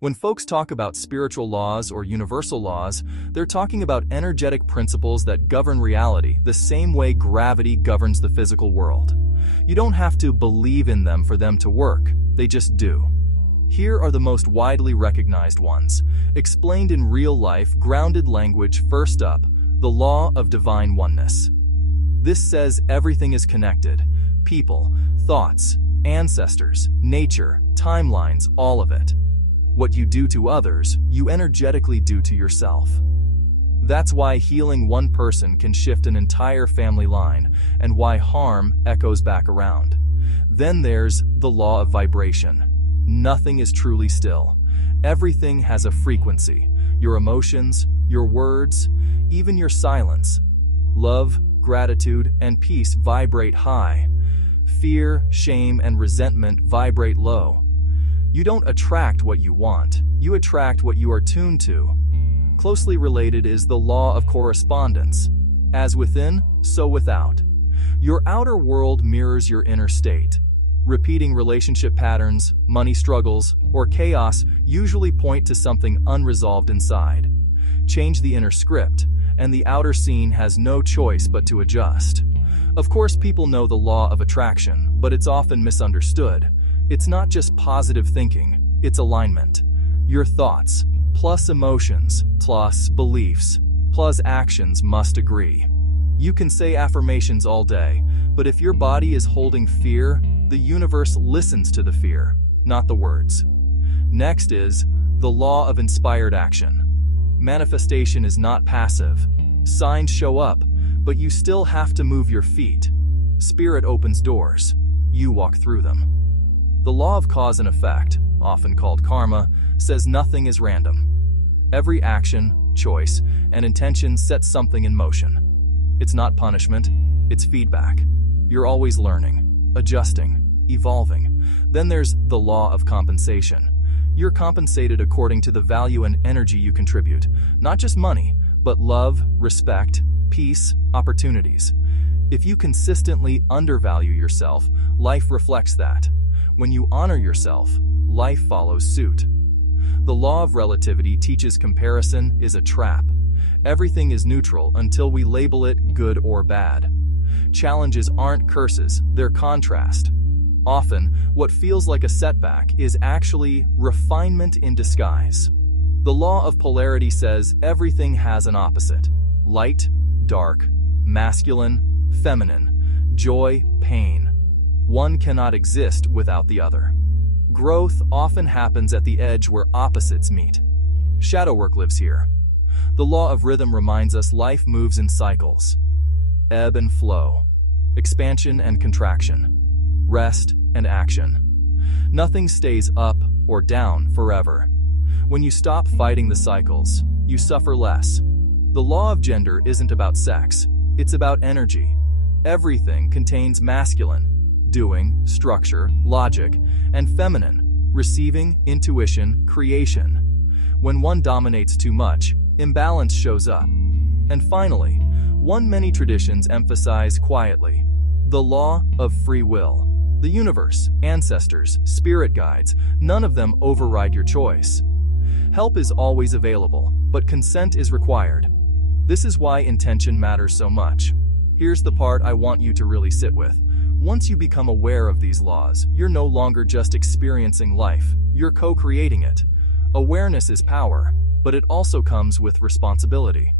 When folks talk about spiritual laws or universal laws, they're talking about energetic principles that govern reality the same way gravity governs the physical world. You don't have to believe in them for them to work, they just do. Here are the most widely recognized ones, explained in real-life, grounded language. First up, the law of divine oneness. This says everything is connected: people, thoughts, ancestors, nature, timelines, all of it. What you do to others, you energetically do to yourself. That's why healing one person can shift an entire family line, and why harm echoes back around. Then there's the law of vibration. Nothing is truly still. Everything has a frequency. Your emotions, your words, even your silence. Love, gratitude, and peace vibrate high. Fear, shame, and resentment vibrate low. You don't attract what you want, you attract what you are tuned to. Closely related is the law of correspondence. As within, so without. Your outer world mirrors your inner state. Repeating relationship patterns, money struggles, or chaos usually point to something unresolved inside. Change the inner script, and the outer scene has no choice but to adjust. Of course, people know the law of attraction, but it's often misunderstood. It's not just positive thinking, it's alignment. Your thoughts, plus emotions, plus beliefs, plus actions must agree. You can say affirmations all day, but if your body is holding fear, the universe listens to the fear, not the words. Next is the law of inspired action. Manifestation is not passive. Signs show up, but you still have to move your feet. Spirit opens doors. You walk through them. The law of cause and effect, often called karma, says nothing is random. Every action, choice, and intention sets something in motion. It's not punishment, it's feedback. You're always learning, adjusting, evolving. Then there's the law of compensation. You're compensated according to the value and energy you contribute, not just money, but love, respect, peace, opportunities. If you consistently undervalue yourself, life reflects that. When you honor yourself, life follows suit. The law of relativity teaches comparison is a trap. Everything is neutral until we label it good or bad. Challenges aren't curses, they're contrast. Often, what feels like a setback is actually refinement in disguise. The law of polarity says everything has an opposite: light, dark, masculine, feminine, joy, pain. One cannot exist without the other. Growth often happens at the edge where opposites meet. Shadow work lives here. The law of rhythm reminds us life moves in cycles. Ebb and flow. Expansion and contraction. Rest and action. Nothing stays up or down forever. When you stop fighting the cycles, you suffer less. The law of gender isn't about sex, it's about energy. Everything contains masculine, doing, structure, logic, and feminine, receiving, intuition, creation. When one dominates too much, imbalance shows up. And finally, many traditions emphasize quietly: the law of free will. The universe, ancestors, spirit guides, none of them override your choice. Help is always available, but consent is required. This is why intention matters so much. Here's the part I want you to really sit with. Once you become aware of these laws, you're no longer just experiencing life, you're co-creating it. Awareness is power, but it also comes with responsibility.